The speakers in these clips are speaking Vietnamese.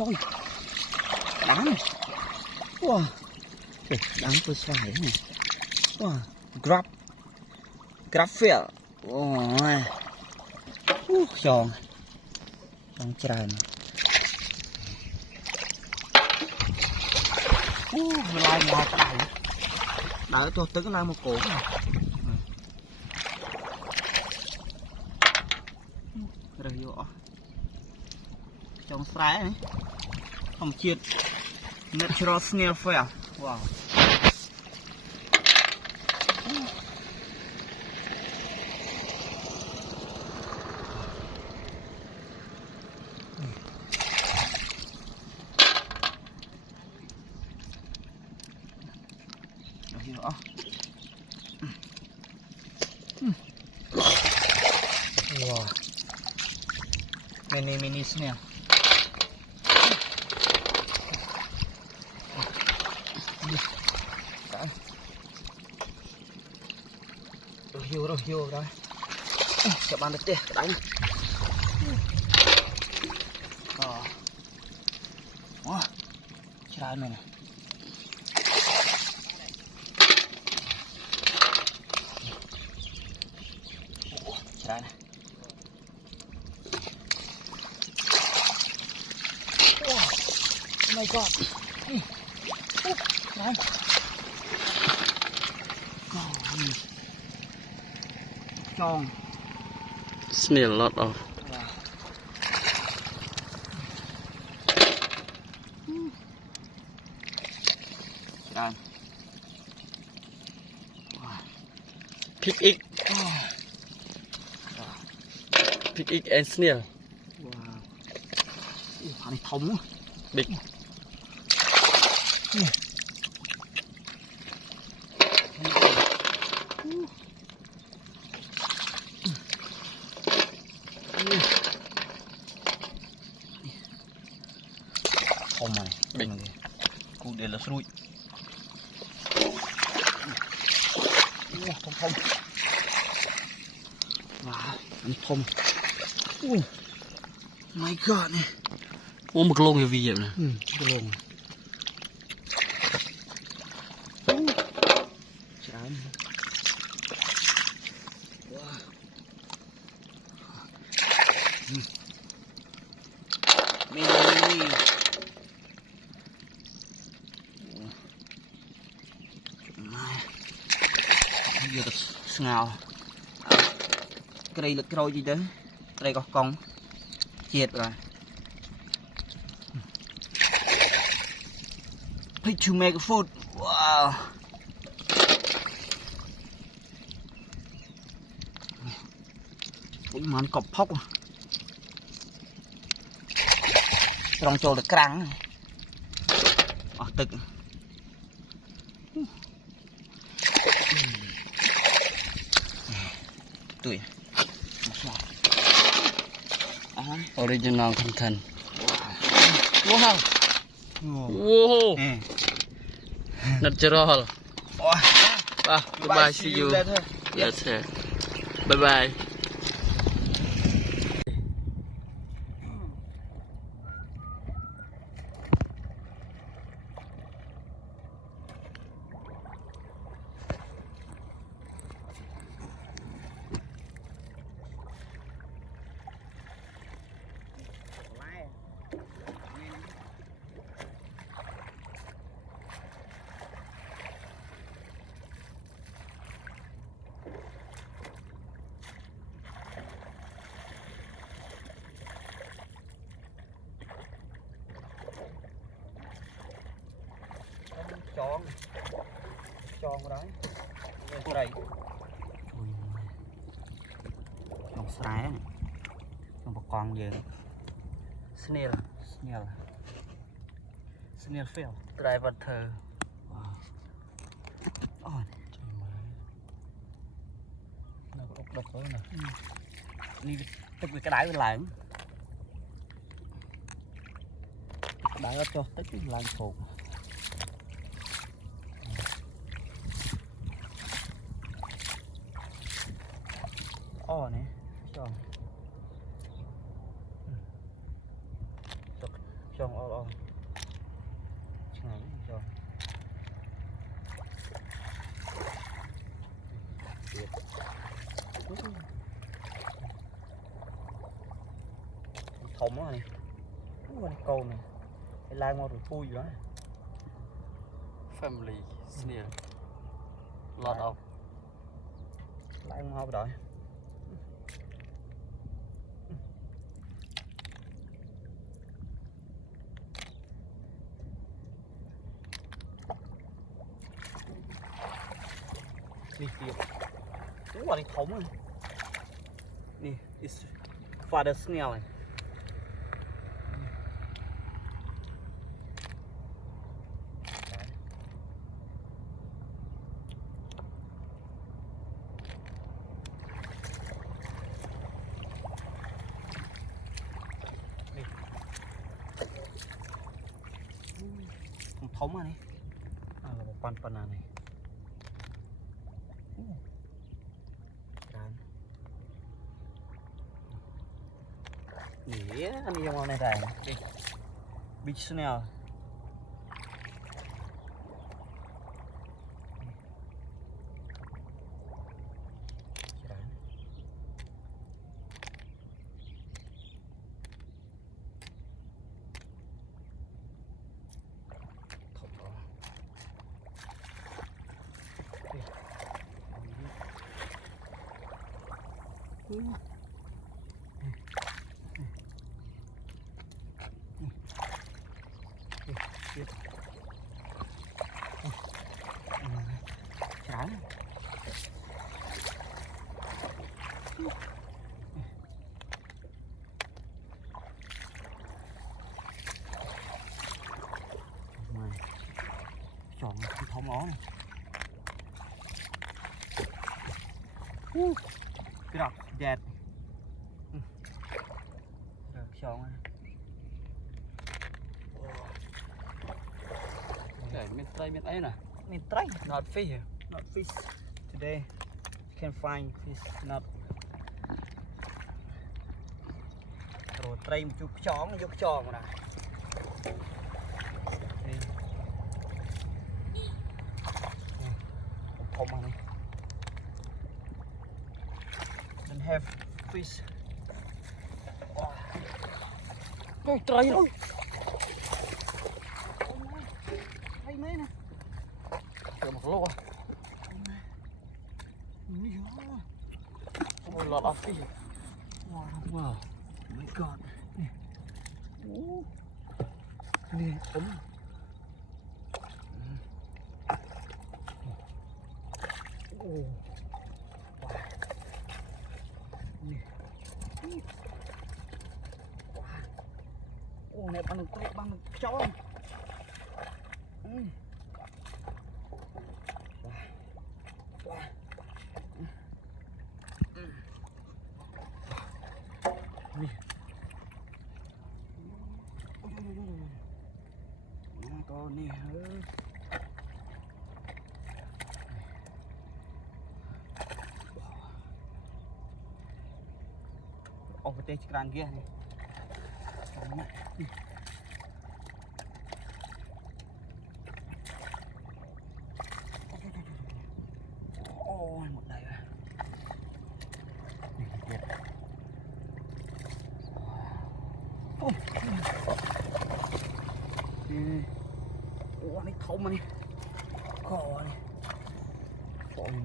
trời đám wow đám tôi xoài này wow grab phèo ôi giòn tràn lại ngọt đẩy đợi tôi tức lại một cổ này rồi vô trong trái này không chiết natural snail phèo wow wow mini snail rồi hiu rồi các bạn được chưa đánh wow chả này chả này oh my god này tròn snail lot of đây pig egg pig egg and snail wow này thống big không mày bình cụ để là sụi không wow anh thông my god này ô một lông như vậy nè cái lông chán mini giờ được ngào cái đây là cái roi gì đấy cái đây có cong chết rồi picture make food wow cũng món cọp phóc trong chỗ được căng tực tuổi original content wow wow natural goodbye see you yes bye bye tròn vào đấy đây trong sái này trong một con gì snail fail driver thơ nó có độc hơn nè đi tức với cái đáy bên làng đáy nó cho tức cái làng phục này cho chọn o ngày chọn thùng đó này câu này cái lai mua rồi thui gì đó family snail lot of lai mua rồi đi tiếp đúng là cái thùng này nè is father snail này thống này là một con này nhỉ anh đi trong này này beach snail chán chọn cái thống ó này cái đọc dẹt được chọn này để miền ấy nè mình try not fish not fish today can find fish not rồi try một chút chón vô tròn nè không mà này don't have fish ôi trời ơi thấy mấy nè được một lô một lot of fish wow oh my god nè ấm ô này bằng tay bằng cháu không con nè ô cái trang kia này ôi một đầy rồi ô này thống mà này cò này cò này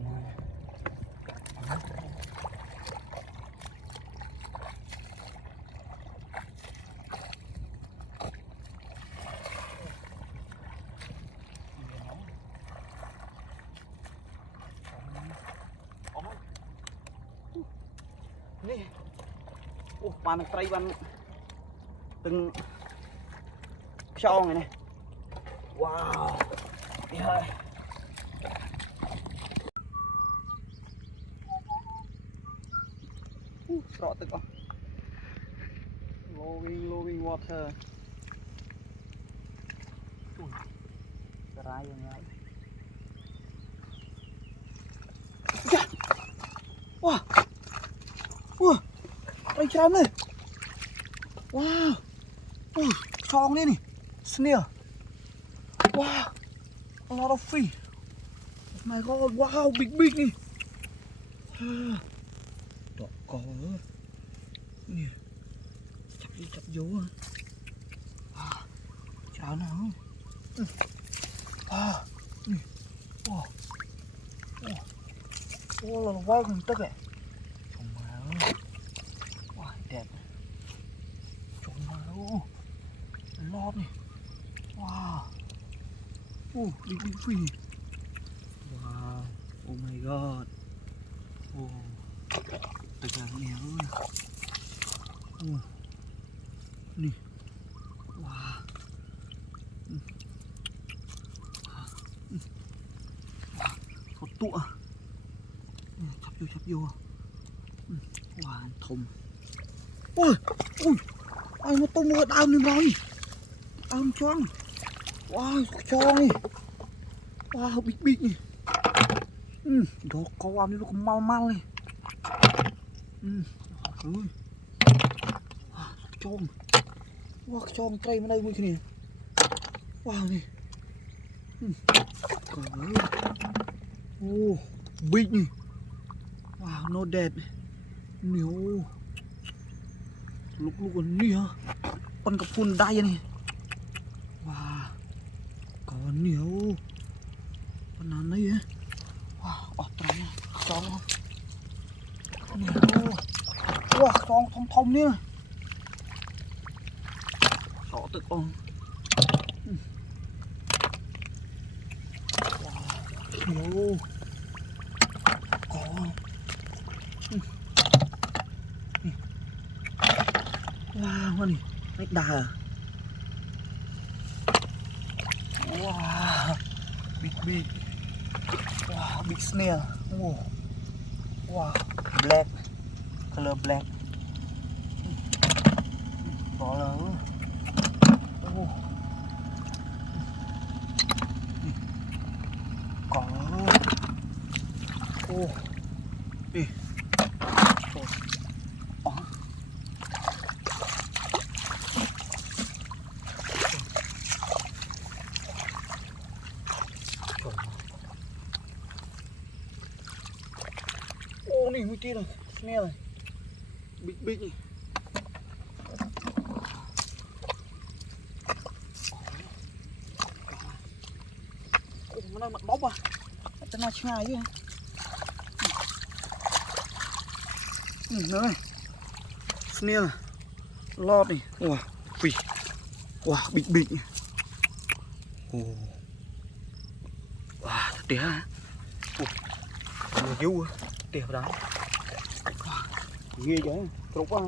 nè ô bàn tay bàn từng cho này này wow đi hơi rõ tự con loving water cái rồi nha wow wow đây chạm này wow chong đây này. Snail. Wow. A lot of fish. Oh my god, wow, big nih. Đỏ có nè. Chập vô cháo nào nè. Wow, là wow gần tức ạ. Trông má ơi. Wow, đẹp. Trông má ơi. Lót này. Wow. Big fish. Wow. Oh my god. Tất cả các em ơi. Nè. Wow. Có tụa. Chắp vô. Wow, thùng. Ôi. Ai mà tôm một đau lên rồi. Đau choang. Wow, choang này. Wow, big này. Đó có ăn nó cũng mau này. Ôi. Choang. Wow, choang tray bên đây vui thế này. Wow này. Trời ơi. Big này. Wow, no dead. Nhiều. Lúc còn ní hả? Con cặp phun đai này. Wow. Còn nhiều. Con nào đấy á. Wow, trời ơi. Cho nó. Nhiều. Wow, con thông nè. Sọ tự con. Wow. Nhiều. Có. Wow, này. Nách đà à? Wow. Big. Wow, big snail. Wow. Black. Color black. Có là có đi này mới kia rồi, snail này, big này. Nó đang mặt bóc à, cho nó ngay chứ. Nữa snail, lọt này, wow, fish, wow, big. Wow, tỉa hả? Nhiều dữ, tỉa vào đó. Ghê vậy, trục quá.